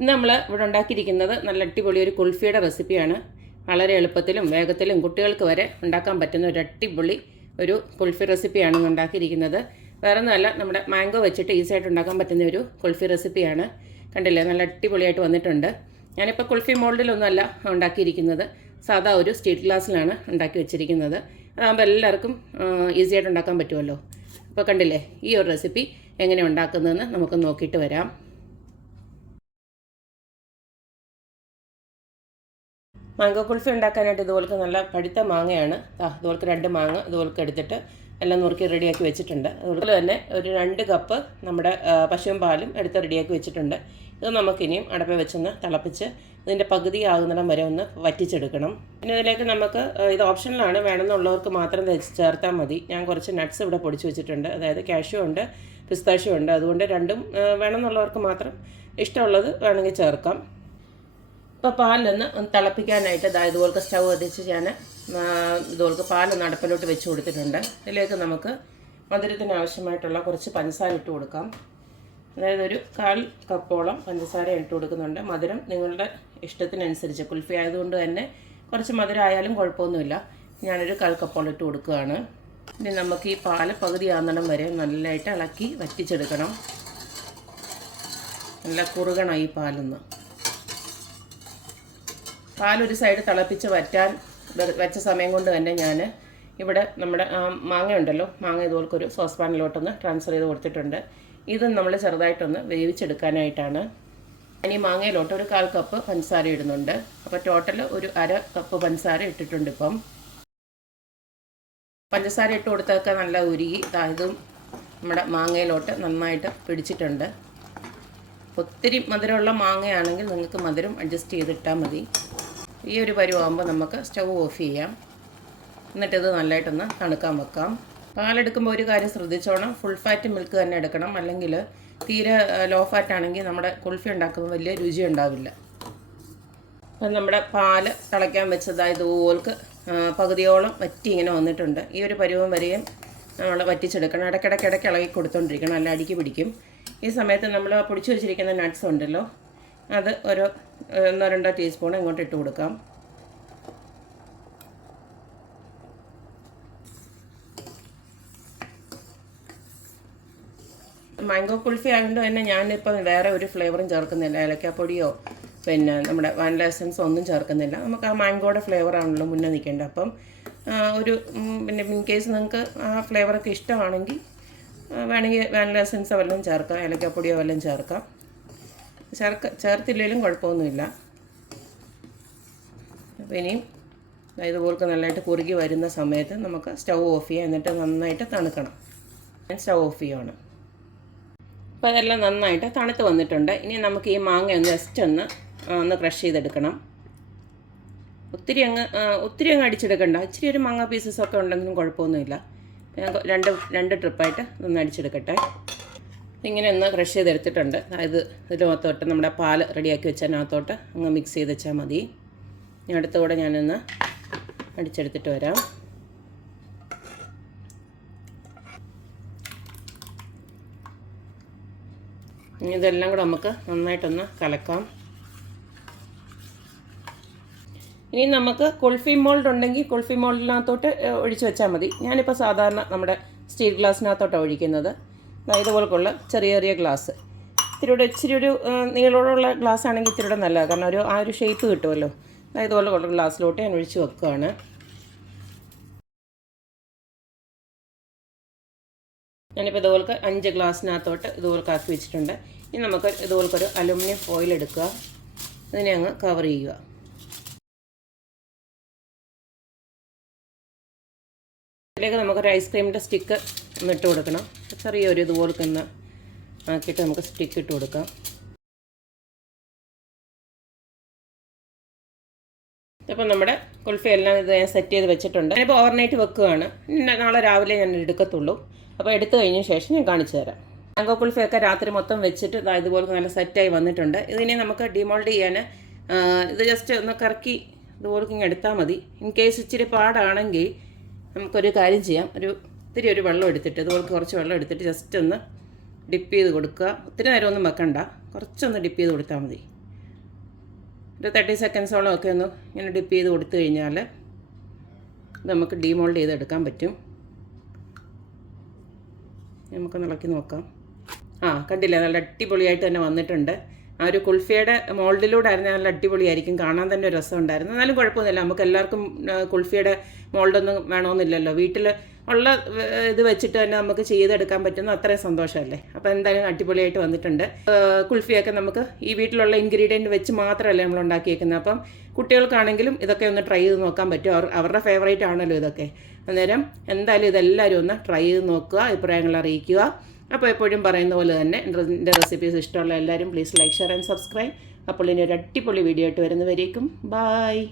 ഇന്ന് നമ്മൾ ഇവിടെ ഉണ്ടാക്കിയിരിക്കുന്നത് നല്ല അടിപൊളി ഒരു കുൽഫിയുടെ റെസിപ്പിയാണ്. വളരെ എളുപ്പത്തിലും വേഗത്തിലും കുട്ടികൾക്ക് വരെ ഉണ്ടാക്കാൻ പറ്റുന്ന ഒരു അടിപൊളി ഒരു കുൽഫി റെസിപ്പിയാണ് ഉണ്ടാക്കിയിരിക്കുന്നത്. വേറെ ഒന്നുമല്ല, നമ്മുടെ മാംഗോ വെച്ചിട്ട് ഈസി ആയിട്ട് ഉണ്ടാക്കാൻ പറ്റുന്ന ഒരു കുൽഫി റെസിപ്പിയാണ്. കണ്ടില്ലേ, നല്ല അടിപൊളിയായിട്ട് വന്നിട്ടുണ്ട്. ഞാനിപ്പോൾ കുൽഫി മോൾഡിലൊന്നുമല്ല ഉണ്ടാക്കിയിരിക്കുന്നത്, സാധാ ഒരു സ്റ്റീൽ ഗ്ലാസ്സിലാണ് ഉണ്ടാക്കി വെച്ചിരിക്കുന്നത്. അതാകുമ്പോൾ എല്ലാവർക്കും ഈസി ആയിട്ട് ഉണ്ടാക്കാൻ പറ്റുമല്ലോ. അപ്പോൾ കണ്ടില്ലേ, ഈ ഒരു റെസിപ്പി എങ്ങനെ ഉണ്ടാക്കുന്നതെന്ന് നമുക്ക് നോക്കിയിട്ട് വരാം. മാംഗോ കുൽഫി ഉണ്ടാക്കാനായിട്ട് ഇതുപോലത്തെ നല്ല പഴുത്ത മാങ്ങയാണ്. ഇതുപോലത്തെ 2 മാങ്ങ ഇതുപോലത്തെ എടുത്തിട്ട് എല്ലാം നുറുക്കി റെഡിയാക്കി വെച്ചിട്ടുണ്ട്. അതുപോലെ തന്നെ ഒരു 2 കപ്പ് നമ്മുടെ പശുവും പാലും എടുത്ത് റെഡിയാക്കി വെച്ചിട്ടുണ്ട്. ഇത് നമുക്കിനിയും അടപ്പ വെച്ചൊന്ന് തിളപ്പിച്ച് ഇതിൻ്റെ പകുതി ആകുന്നിടം വരെ ഒന്ന് വറ്റിച്ചെടുക്കണം. പിന്നെ ഇതിലേക്ക് നമുക്ക് ഇത് ഓപ്ഷനിലാണ്, വേണമെന്നുള്ളവർക്ക് മാത്രം ചേർത്താൽ മതി. ഞാൻ കുറച്ച് നട്ട്സ് ഇവിടെ പൊടിച്ച് വെച്ചിട്ടുണ്ട്, അതായത് കാഷ്യൂ ഉണ്ട്, പിസ്താഷ്യൂ ഉണ്ട്. അതുകൊണ്ട് രണ്ടും വേണമെന്നുള്ളവർക്ക് മാത്രം ഇഷ്ടമുള്ളത് വേണമെങ്കിൽ ചേർക്കാം. ഇപ്പോൾ പാലൊന്ന് തിളപ്പിക്കാനായിട്ട് ഇതുപോലത്തെ സ്റ്റൗ കത്തിച്ച് ഞാൻ ഇതുപോലത്തെ പാലൊന്ന് അടുപ്പിലോട്ട് വെച്ച് കൊടുത്തിട്ടുണ്ട്. ഇതിലേക്ക് നമുക്ക് മധുരത്തിന് ആവശ്യമായിട്ടുള്ള കുറച്ച് പഞ്ചസാര ഇട്ട് കൊടുക്കാം. അതായത് ഒരു 1/4 കപ്പോളം പഞ്ചസാര ഇട്ട് കൊടുക്കുന്നുണ്ട്. മധുരം നിങ്ങളുടെ ഇഷ്ടത്തിനനുസരിച്ച്, കുൽഫി ആയതുകൊണ്ട് തന്നെ കുറച്ച് മധുരം ആയാലും കുഴപ്പമൊന്നുമില്ല. ഞാനൊരു 1/4 കപ്പോളം ഇട്ട് കൊടുക്കുകയാണ്. ഇനി നമുക്ക് ഈ പാല് പകുതി ആകുന്നിടം വരെ നല്ലതായിട്ട് ഇളക്കി വറ്റിച്ചെടുക്കണം. നല്ല കുറുകണം ഈ പാലൊന്ന്. പാലൊരു സൈഡ് തിളപ്പിച്ച് വറ്റാൻ വെച്ച സമയം കൊണ്ട് തന്നെ ഞാൻ ഇവിടെ നമ്മുടെ മാങ്ങ ഉണ്ടല്ലോ, മാങ്ങ ഇതുപോലൊരു സോസ് പാനിലോട്ടൊന്ന് ട്രാൻസ്ഫർ ചെയ്ത് കൊടുത്തിട്ടുണ്ട്. ഇത് നമ്മൾ ചെറുതായിട്ടൊന്ന് വേവിച്ചെടുക്കാനായിട്ടാണ്. ഇനി മാങ്ങയിലോട്ട് ഒരു 1/4 കപ്പ് പഞ്ചസാര ഇടുന്നുണ്ട്. അപ്പോൾ ടോട്ടൽ ഒരു 1/2 കപ്പ് പഞ്ചസാര ഇട്ടിട്ടുണ്ട്. ഇപ്പം പഞ്ചസാര ഇട്ട് കൊടുത്തൊക്കെ നല്ല ഉരുകി ഇതും നമ്മുടെ മാങ്ങയിലോട്ട് നന്നായിട്ട് പിടിച്ചിട്ടുണ്ട്. ഒത്തിരി മധുരമുള്ള മാങ്ങയാണെങ്കിൽ നിങ്ങൾക്ക് മധുരം അഡ്ജസ്റ്റ് ചെയ്തിട്ടാൽ മതി. ഈ ഒരു പരുവാകുമ്പോൾ നമുക്ക് സ്റ്റൗ ഓഫ് ചെയ്യാം. എന്നിട്ടിത് നല്ലതായിട്ടൊന്ന് തണുക്കാൻ വെക്കാം. പാലെടുക്കുമ്പോൾ ഒരു കാര്യം ശ്രദ്ധിച്ചോണം, ഫുൾ ഫാറ്റ് മിൽക്ക് തന്നെ എടുക്കണം. അല്ലെങ്കിൽ തീരെ ലോ ഫാറ്റ് ആണെങ്കിൽ നമ്മുടെ കുൽഫി ഉണ്ടാക്കുമ്പോൾ വലിയ രുചി ഉണ്ടാവില്ല. അപ്പം നമ്മുടെ പാല് തിളയ്ക്കാൻ വെച്ചത് ഇതുപോൾക്ക് പകുതിയോളം വറ്റി ഇങ്ങനെ വന്നിട്ടുണ്ട്. ഈ ഒരു പരുവം വരെയും നമ്മൾ വറ്റിച്ചെടുക്കണം. ഇടയ്ക്കിടയ്ക്ക് ഇളകി കൊടുത്തോണ്ടിരിക്കണം, നല്ല അടിക്ക് പിടിക്കും. ഈ സമയത്ത് നമ്മൾ പൊടിച്ചു വെച്ചിരിക്കുന്ന നട്ട്സ് ഉണ്ടല്ലോ, അത് ഒരു 1-2 ടീസ്പൂൺ ഇങ്ങോട്ട് ഇട്ട് കൊടുക്കാം. മാംഗോ കുൽഫി ആയതുകൊണ്ട് തന്നെ ഞാനിപ്പം വേറെ ഒരു ഫ്ലേവറും ചേർക്കുന്നില്ല. ഏലക്കാപ്പൊടിയോ പിന്നെ നമ്മുടെ വാനില എസൻസോ ഒന്നും ചേർക്കുന്നില്ല. നമുക്ക് ആ മാംഗോയുടെ ഫ്ലേവറാണല്ലോ മുന്നേ നിൽക്കേണ്ടത്. അപ്പം ഒരു പിന്നെ ഇൻ കേസ് നിങ്ങൾക്ക് ആ ഫ്ലേവറൊക്കെ ഇഷ്ടമാണെങ്കിൽ വേണമെങ്കിൽ വാനില എസൻസോ വല്ലതും ചേർക്കാം, ഏലക്കാപ്പൊടിയോ വല്ലതും ചേർക്കാം. ചേർത്തില്ലെങ്കിലും കുഴപ്പമൊന്നുമില്ല. അപ്പോൾ ഇനിയും ഇതുപോലൊക്കെ നല്ലതായിട്ട് കുറുകി വരുന്ന സമയത്ത് നമുക്ക് സ്റ്റൗ ഓഫ് ചെയ്യാം. എന്നിട്ട് നന്നായിട്ട് തണുക്കണം. ഞാൻ സ്റ്റൗ ഓഫ് ചെയ്യുകയാണ്. അപ്പോൾ അതെല്ലാം നന്നായിട്ട് തണുത്ത് വന്നിട്ടുണ്ട്. ഇനി നമുക്ക് ഈ മാങ്ങ ഒന്ന് ജസ്റ്റ് ഒന്ന് ക്രഷ് ചെയ്തെടുക്കണം. ഒത്തിരി അങ്ങ് അടിച്ചെടുക്കണ്ട. ഇച്ചിരി ഒരു മാങ്ങ പീസസൊക്കെ ഉണ്ടെങ്കിലും കുഴപ്പമൊന്നുമില്ല. രണ്ട് ട്രിപ്പായിട്ട് ഒന്ന് അടിച്ചെടുക്കട്ടെ. ഇങ്ങനെ ഒന്ന് ക്രഷ് ചെയ്തെടുത്തിട്ടുണ്ട്. ഇതിനകത്തോട്ട് നമ്മുടെ പാൽ റെഡിയാക്കി വെച്ചതിനകത്തോട്ട് അങ്ങ് മിക്സ് ചെയ്ത് വെച്ചാൽ മതി. ഇനി അടുത്തുകൂടെ ഞാനൊന്ന് അടിച്ചെടുത്തിട്ട് വരാം. ഇനി ഇതെല്ലാം കൂടെ നമുക്ക് നന്നായിട്ടൊന്ന് കലക്കാം. ഇനി നമുക്ക് കുൽഫി മോൾഡ് ഉണ്ടെങ്കിൽ കുൽഫി മോൾഡിനകത്തോട്ട് ഒഴിച്ച് വെച്ചാൽ മതി. ഞാനിപ്പോൾ സാധാരണ നമ്മുടെ സ്റ്റീൽ ഗ്ലാസ്സിനകത്തോട്ടാണ് ഒഴിക്കുന്നത്. ഇതുപോലെയുള്ള ചെറിയ ഗ്ലാസ്, ഇച്ചിരി ഒരു നീളമുള്ള ഗ്ലാസ് ആണെങ്കിൽ ഇത്തിരി നല്ലതാണ്. കാരണം ആ ഒരു ഷേപ്പ് കിട്ടുമല്ലോ. ഇതുപോലെയുള്ള ഗ്ലാസ്സിലോട്ട് ഞാൻ ഒഴിച്ച് വെക്കുകയാണ്. ഞാനിപ്പോൾ ഇതുപോലത്തെ 5 ഗ്ലാസ്സിനകത്തോട്ട് ഇതുപോലൊക്കെ ആക്കി വെച്ചിട്ടുണ്ട്. ഇനി നമുക്ക് ഇതുപോലൊരു അലുമിനിയം ഫോയിൽ എടുക്കുക, ഇതിനെ അങ്ങ് കവർ ചെയ്യുക. ഇതിലേക്ക് നമുക്കൊരു ഐസ്ക്രീമിൻ്റെ സ്റ്റിക്ക് ഒന്ന് ഇട്ട് കൊടുക്കണം. ചെറിയൊരു ഇതുപോലൊക്കെ ഒന്ന് ആക്കിയിട്ട് നമുക്ക് സ്റ്റിക്ക് ഇട്ട് കൊടുക്കാം. അപ്പോൾ നമ്മുടെ കുൽഫി എല്ലാം ഇത് ഞാൻ സെറ്റ് ചെയ്ത് വെച്ചിട്ടുണ്ട്. ഞാനിപ്പോൾ ഓവർനൈറ്റ് വെക്കുകയാണ്. നാളെ രാവിലെ ഞാൻ എടുക്കത്തുള്ളൂ. അപ്പോൾ എടുത്തു കഴിഞ്ഞ ശേഷം ഞാൻ കാണിച്ചു തരാം. മാംഗോ കുൽഫിയൊക്കെ രാത്രി മൊത്തം വെച്ചിട്ട് ഇതുപോലെ നല്ല സെറ്റായി വന്നിട്ടുണ്ട്. ഇതിനെ നമുക്ക് ഡിമോൾഡ് ചെയ്യാൻ ഇത് ജസ്റ്റ് ഒന്ന് കറക്കി ഇതുപോലെ ഇങ്ങനെ എടുത്താൽ മതി. ഇൻ കേസ് ഇച്ചിരി പാടാണെങ്കിൽ നമുക്കൊരു കാര്യം ചെയ്യാം, ഇത്തിരി വെള്ളം എടുത്തിട്ട് ഇതുപോലെ കുറച്ച് വെള്ളം എടുത്തിട്ട് ജസ്റ്റ് ഒന്ന് ഡിപ്പ് ചെയ്ത് കൊടുക്കുക. ഒത്തിരി നേരമൊന്നും വെക്കണ്ട, കുറച്ചൊന്ന് ഡിപ്പ് ചെയ്ത് കൊടുത്താൽ മതി. ഒരു 30 സെക്കൻഡ്സോളം ഒക്കെ ഒന്ന് ഇങ്ങനെ ഡിപ്പ് ചെയ്ത് കൊടുത്തു കഴിഞ്ഞാൽ നമുക്ക് ഡീമോൾഡ് ചെയ്തെടുക്കാൻ പറ്റും. നമുക്കൊന്ന് ഇളക്കി നോക്കാം. കണ്ടില്ലേ, നല്ല അടിപൊളിയായിട്ട് തന്നെ വന്നിട്ടുണ്ട്. ആ ഒരു കുൽഫിയുടെ മോൾഡിലൂടെ ആയിരുന്നു, നല്ല അടിപൊളിയായിരിക്കും, കാണാൻ തന്നെ ഒരു രസം ഉണ്ടായിരുന്നു. എന്നാലും കുഴപ്പമൊന്നുമില്ല, നമുക്ക് എല്ലാവർക്കും കുൽഫിയുടെ മോൾഡൊന്നും വേണമെന്നില്ലല്ലോ. വീട്ടിൽ ഉള്ള ഇത് വെച്ചിട്ട് തന്നെ നമുക്ക് ചെയ്തെടുക്കാൻ പറ്റുന്ന അത്രയും സന്തോഷമല്ലേ. അപ്പോൾ എന്തായാലും അടിപൊളിയായിട്ട് വന്നിട്ടുണ്ട്. കുൽഫിയൊക്കെ നമുക്ക് ഈ വീട്ടിലുള്ള ഇൻഗ്രീഡിയൻറ്റ് വെച്ച് മാത്രമല്ലേ നമ്മൾ ഉണ്ടാക്കിയേക്കുന്നത്. അപ്പം കുട്ടികൾക്കാണെങ്കിലും ഇതൊക്കെ ഒന്ന് ട്രൈ ചെയ്ത് നോക്കാൻ പറ്റും. അവരുടെ ഫേവറേറ്റ് ആണല്ലോ ഇതൊക്കെ. അന്നേരം എന്തായാലും ഇതെല്ലാവരും ഒന്ന് ട്രൈ ചെയ്ത് നോക്കുക, അഭിപ്രായങ്ങൾ അറിയിക്കുക. അപ്പോൾ എപ്പോഴും പറയുന്ന പോലെ തന്നെ എൻ്റെ റെസിപ്പീസ് ഇഷ്ടമുള്ള എല്ലാവരും please like, share and subscribe. അപ്പോൾ ഇനി ഒരു അടിപൊളി വീഡിയോ ആയിട്ട് വരുന്നവരേക്കും ബായ്.